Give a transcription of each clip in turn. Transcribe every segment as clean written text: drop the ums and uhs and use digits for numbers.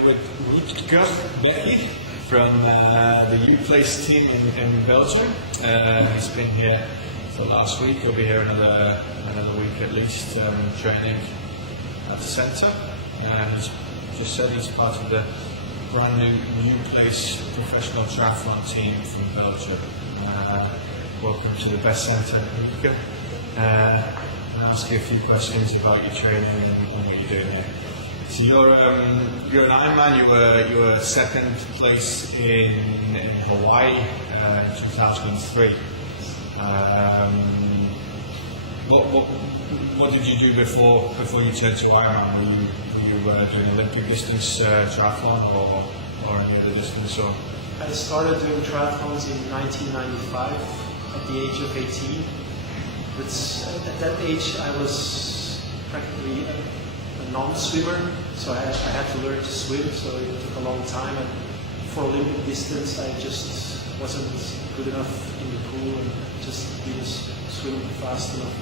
here with Rutger from the U-Place team in Belgium. He's been here for last week. He'll be here another week at least, training at the centre. He's just said he's part of the brand new U-Place professional triathlon team from Belgium. Welcome to the best centre, Rutger. I'll ask you a few questions about your training and what you're doing here. So you're an Ironman. You were second place in Hawaii in 2003. What did you do before you turned to Ironman? Were you doing Olympic distance triathlon or any other distance? Or? I started doing triathlons in 1995 at the age of 18. But at that age I was practically a non-swimmer, so I had to learn to swim, so it took a long time, and for Olympic distance I just wasn't good enough in the pool and just didn't swim fast enough.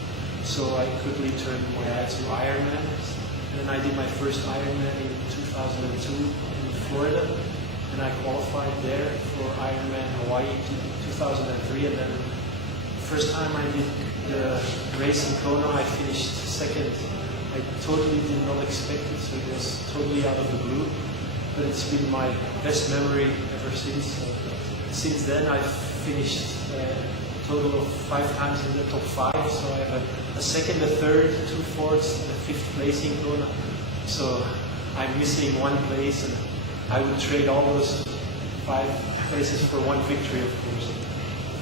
So I quickly turned my eye to Ironman, and then I did my first Ironman in 2002 in Florida, and I qualified there for Ironman Hawaii in 2003, and then the first time I did the race in Kona I finished second. I totally did not expect it, so it was totally out of the blue, but it's been my best memory ever since. Since then I've finished a total of 5 times in the top 5, so I have a second, a third, 2 fourths, and a 5th place in Kona. So I'm missing 1 place, and I would trade all those 5 places for 1 victory, of course.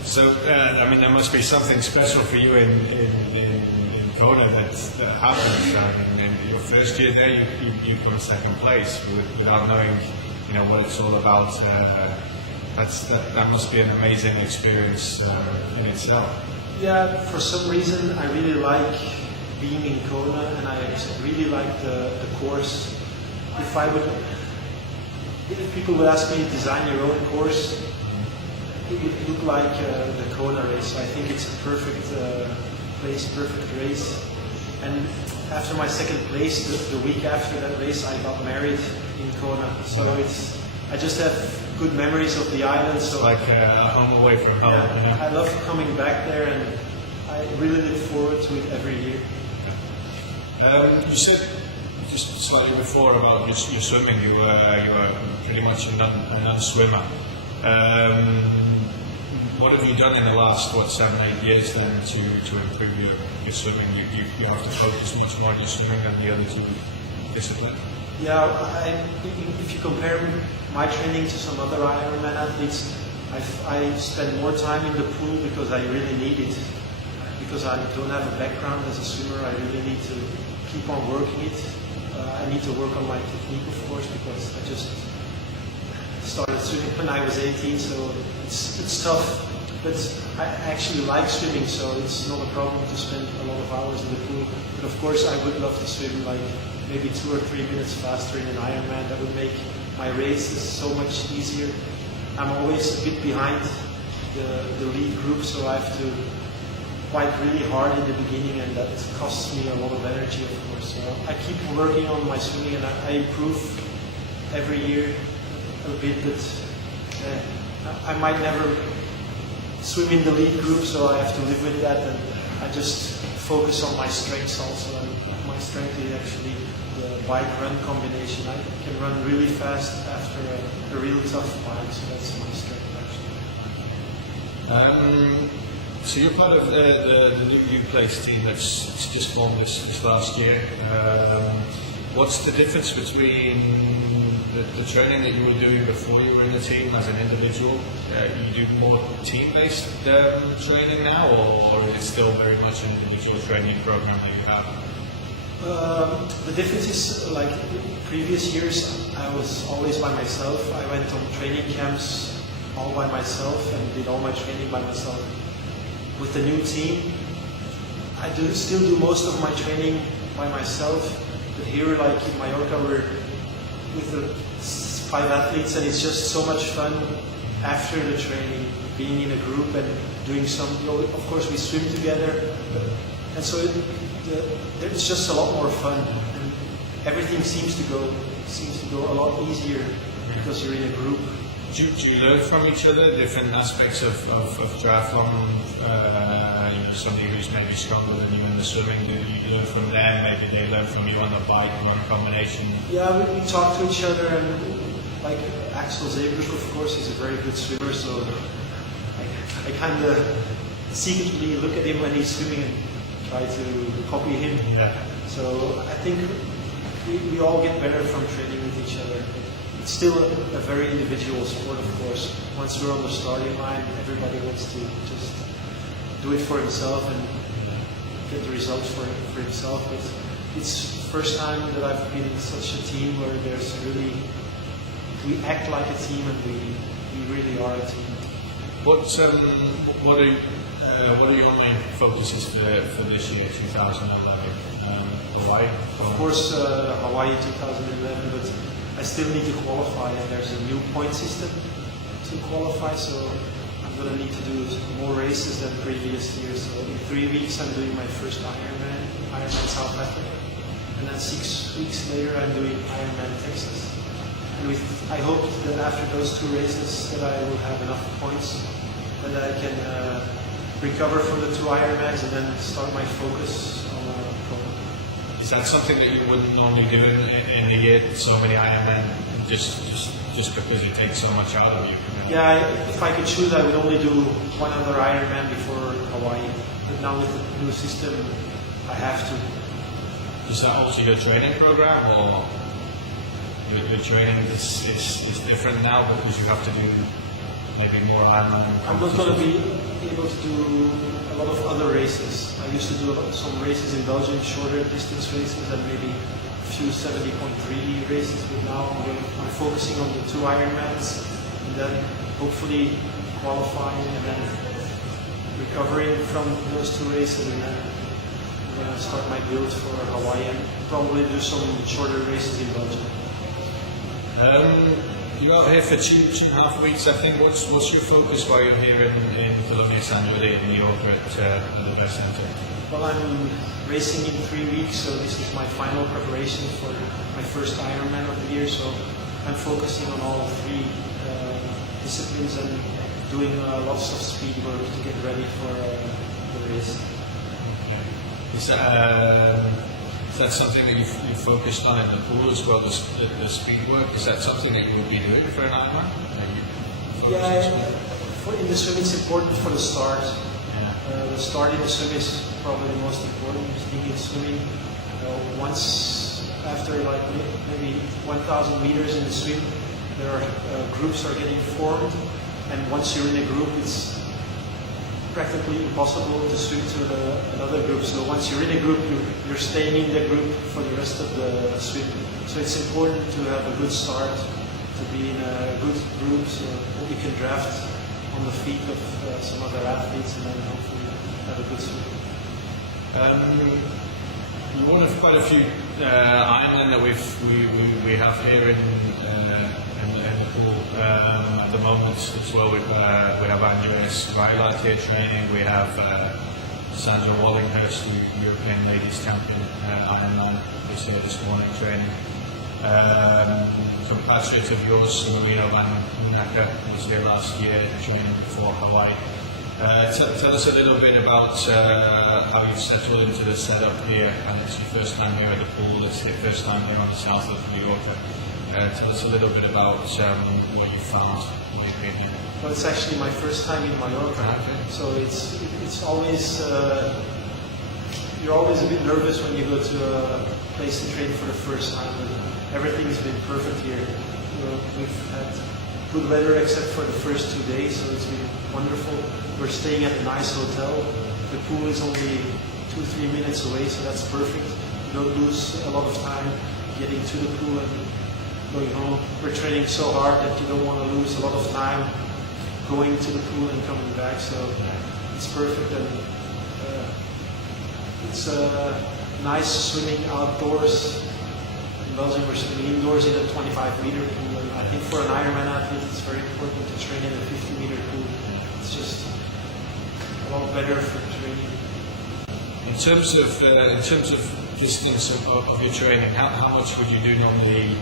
So I mean, there must be something special for you in Kona that happened. In your first year there, you come second place without knowing, what it's all about. That must be an amazing experience in itself. Yeah, for some reason I really like being in Kona, and I really like the course. If people would ask me to design your own course, it would look like the Kona race. So I think it's a perfect place, perfect race. And after my second place, the week after that race, I got married in Kona. So I just have good memories of the island. So it's like a home away from home. Yeah, I love coming back there, and I really look forward to it every year. You said just slightly before about your swimming. You were pretty much a non-swimmer. What have you done in the last 7-8 years then to improve your swimming? You have to focus much more on your swimming than the other 2 disciplines. Yeah, if you compare my training to some other Ironman athletes, I spend more time in the pool because I really need it. Because I don't have a background as a swimmer, I really need to keep on working it. I need to work on my technique, of course, because I just started swimming when I was 18, so it's tough. But I actually like swimming, so it's not a problem to spend a lot of hours in the pool. But of course, I would love to swim like maybe 2 or 3 minutes faster in an Ironman. That would make my races so much easier. I'm always a bit behind the lead group, so I have to fight really hard in the beginning, and that costs me a lot of energy, of course. So I keep working on my swimming, and I improve every year a bit, but I might never swim in the lead group, so I have to live with that, and I just focus on my strengths also. And my strength is actually the bike-run combination. I can run really fast after a real tough bike, so that's my strength actually. So you're part of the new U-Place team that's just formed this last year. What's the difference between the training that you were doing before you were in the team as an individual? You do more team-based training now, or is it still very much an individual training program that you have? The difference is, like previous years, I was always by myself. I went on training camps all by myself and did all my training by myself. With the new team, I still do most of my training by myself, but here, like in Mallorca, we're with the 5 athletes, and it's just so much fun after the training, being in a group and doing some, of course we swim together, and so it's just a lot more fun. And everything seems to go a lot easier because you're in a group. Do you learn from each other different aspects of triathlon? Somebody who's maybe stronger than you in the swimming, do you learn from them? Maybe they learn from you on the bike or in combination? Yeah, we talk to each other, and like Axel Zeebrugge, of course, is a very good swimmer, so I kind of secretly look at him when he's swimming and try to copy him. Yeah. So I think we all get better from training with each other. It's still a very individual sport, of course. Once we're on the starting line, everybody wants to just do it for himself and get the results for himself. But it's the first time that I've been in such a team where we act like a team and we really are a team. What are your main focuses for this year, 2011? Hawaii? Of course, Hawaii 2011, but I still need to qualify, and there's a new point system to qualify, so I'm going to need to do more races than previous years. So in 3 weeks I'm doing my first Ironman South Africa, and then 6 weeks later I'm doing Ironman Texas. And I hope that after those 2 races that I will have enough points that I can recover from the 2 Ironmans and then start my focus on pro. Is that something that you wouldn't normally do in a year, so many Ironman, just because it takes so much out of you? Yeah, if I could choose, I would only do one other Ironman before Hawaii. But now with the new system, I have to. Is that also your training program, or your training is different now because you have to do maybe more Ironman? I'm not going to be able to do a lot of other races. I used to do some races in Belgium, shorter distance races, and maybe a few 70.3 races. But now I'm focusing on the 2 Ironmans, and then hopefully qualifying and then recovering from those 2 races, and then I'm going to start my build for Hawaii and probably do some shorter races in Belgium. You're out here for 2.5 weeks, I think. What's your focus while you're here in Colombia, San Jose, in New York at the Best Center? Well, I'm racing in 3 weeks, so this is my final preparation for my first Ironman of the year. So I'm focusing on all 3 disciplines and doing lots of speed work to get ready for the race. Okay. Is that something that you focused on in the pool as well, the speed work? Is that something that you will be doing for an Ironman? Yeah, in the swim it's important for the start. Yeah. The start in the swim is probably the most important thing in swimming. Once after like maybe 1,000 meters in the swim, there are groups are getting formed, and once you're in a group, it's practically impossible to swim to another group. So once you're in a group, you're staying in the group for the rest of the swim. So it's important to have a good start, to be in a good group, so that you can draft on the feet of some other athletes, and then hopefully have a good swim. One of quite a few Ironman that we have here in the pool at the moment as well. We have Andreas Reilat here training. We have Sandra Wallinghurst, the European Ladies Champion Ironman, who's here this morning training. Compatriot of yours, Marino Van Naka, was here last year training before Hawaii. Tell us a little bit about how you've settled into the setup here, and it's your first time here at the pool, it's your first time here on the south of New York. Tell us a little bit about what you found when you've been here. Well, it's actually my first time in Mallorca, so it's always you're always a bit nervous when you go to a place to train for the first time. But everything's been perfect here. We've had good weather except for the first 2 days, so it's been wonderful. We're staying at a nice hotel. The pool is only 2-3 minutes away, so that's perfect. You don't lose a lot of time getting to the pool and going home. We're training so hard that you don't want to lose a lot of time going to the pool and coming back, so it's perfect. And it's nice swimming outdoors. In Belgium we're swimming indoors in a 25-meter pool, and I think for an Ironman athlete it's very important to train in a 50-meter pool. It's just a lot better for training. In terms of distance of your training, how much would you do normally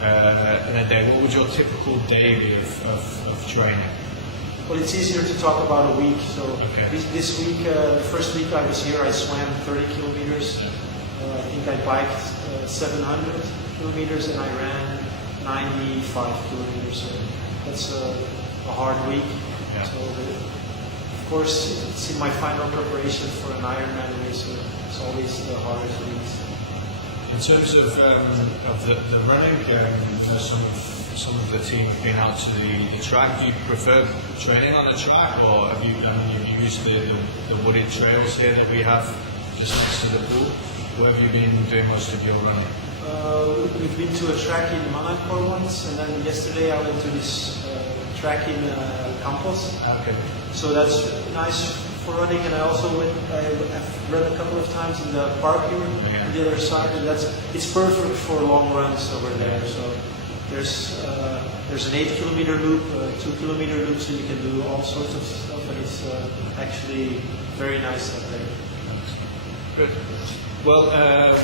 in a day? What would your typical day be of training? Well, it's easier to talk about a week. So Okay. this week, the first week I was here, I swam 30 kilometers. I think I biked 700 kilometers and I ran 95 kilometers. So that's a hard week. Yeah. So of course, it's in my final preparation for an Ironman race. So it's always the hardest weeks. In terms of the running, some of the team have been out to the track. Do you prefer training on the track, or have you used the wooded trails here that we have just next to the pool? Where have you been doing most of your running? We've been to a track in Monaco once, and then yesterday I went to this track in Campos. Okay. So that's nice for running, and I've run a couple of times in the park here on the other side, and it's perfect for long runs over there. So there's an 8-kilometer loop, 2-kilometer loop, so you can do all sorts of stuff, and it's actually very nice up there. Good. Well,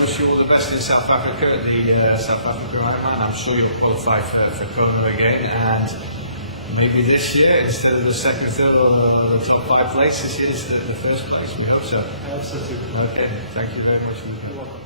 wish you all the best in South Africa at the South Africa Ironman. I'm sure you'll qualify for Kona again, and maybe this year, instead of the second, third, or the top 5 places, it's the first place. We hope so. I hope so too. Okay, thank you very much. You're welcome.